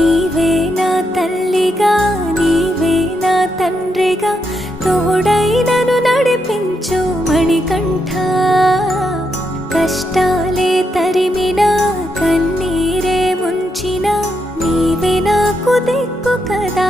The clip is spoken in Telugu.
నీవే నా తల్లిగా నీవే నా తండ్రిగా తోడై నన్ను నడిపించు మణికంఠ. కష్టాలే తరిమినా కన్నీరే ముంచిన నీవే నాకు దిక్కు కదా.